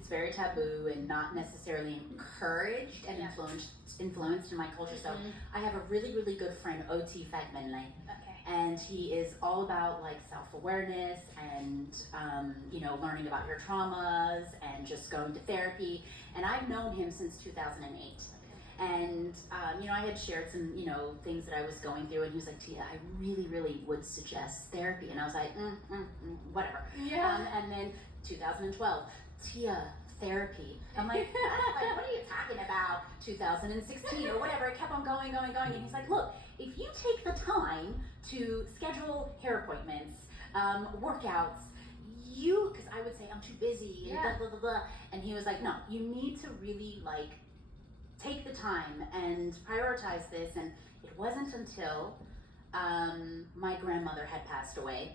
it's very taboo and not necessarily encouraged and influenced in my culture. So I have a really, really good friend, OT Fagmenle. Okay. And he is all about like self-awareness and, learning about your traumas and just going to therapy. And I've known him since 2008. And, I had shared some, things that I was going through, and he was like, Tia, I really, really would suggest therapy. And I was like, whatever. Yeah. And then 2012, Tia, therapy. I'm like, what are you talking about? 2016 or whatever. It kept on going. And he's like, look, if you take the time to schedule hair appointments, workouts, because I would say I'm too busy and blah, blah, blah, blah. And he was like, no, you need to really take the time and prioritize this. And it wasn't until my grandmother had passed away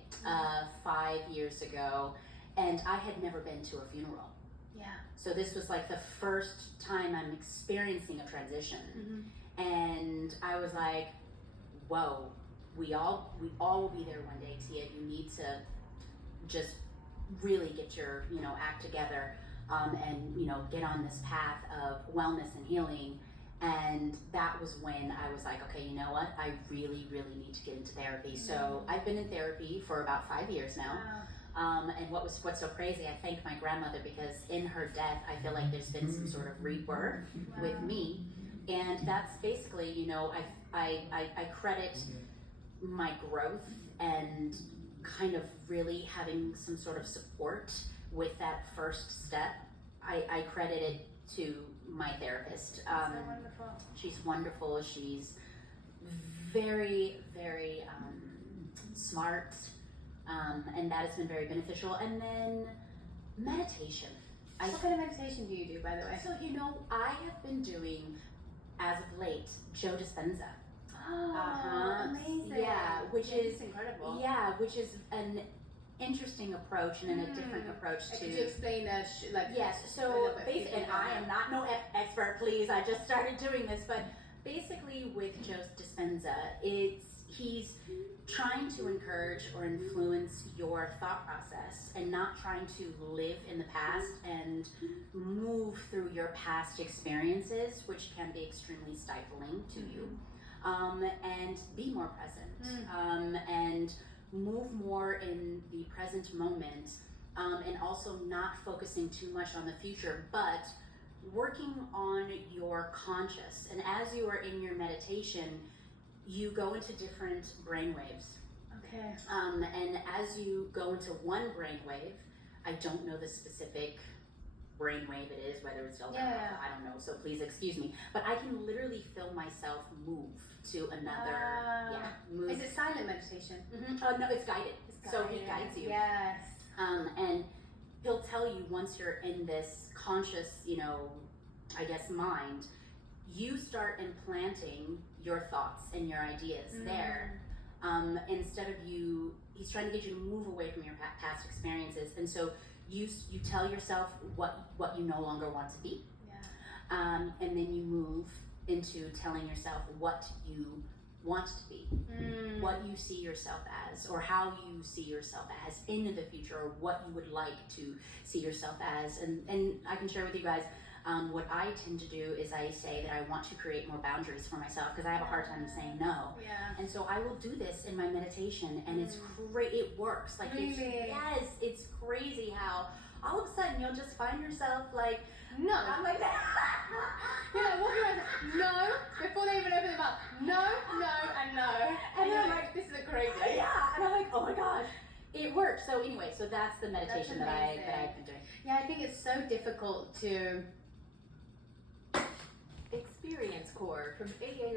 5 years ago, and I had never been to a funeral. Yeah. So this was like the first time I'm experiencing a transition. And I was like, whoa, we all will be there one day, Tia. You need to just really get your act together. And get on this path of wellness and healing. And that was when I was like, okay, you know what? I really, really need to get into therapy. So I've been in therapy for about 5 years now. Wow. And what's so crazy, I thank my grandmother, because in her death, I feel like there's been some sort of rebirth with me. And that's basically, I credit my growth and kind of really having some sort of support with that first step. I credit it to my therapist. So wonderful. She's wonderful. She's very, very smart, and that has been very beneficial. And then meditation. What kind of meditation do you do, by the way? So, I have been doing, as of late, Joe Dispenza. Oh, amazing. Yeah, which is incredible. Yeah, which is an interesting approach and a different approach to. Could you explain Yes, so basically, and I am not no expert, please. I just started doing this, but basically with Joe Dispenza, he's trying to encourage or influence your thought process and not trying to live in the past and move through your past experiences, which can be extremely stifling to you, and be more present, and move more in the present moment, and also not focusing too much on the future, but working on your conscious. And as you are in your meditation, you go into different brain waves. Okay. And as you go into one brain wave, I don't know the specific brain wave it is, whether it's delta, I don't know, so please excuse me, but I can literally feel myself move to another move. Is it silent meditation? No, it's guided. So he guides you. Yes. And he'll tell you, once you're in this conscious, mind, you start implanting your thoughts and your ideas there. Instead of he's trying to get you to move away from your past experiences. And so you tell yourself what you no longer want to be. Yeah. And then you move into telling yourself what you want to be, what you see yourself as, or how you see yourself as in the future, or what you would like to see yourself as. And I can share with you guys, what I tend to do is I say that I want to create more boundaries for myself, because I have a hard time saying no. Yeah. And so I will do this in my meditation, and it's great. It works. It's crazy how all of a sudden you'll just find yourself like, no. I'm like, you're like walking around, no, before they even open their mouth, no, and no. And then I'm like, this is a great day. Yeah, and I'm like, oh my gosh, it works. So anyway, so that's the meditation that I've been doing. Yeah, I think it's so difficult to Experience Core from 8 a.m.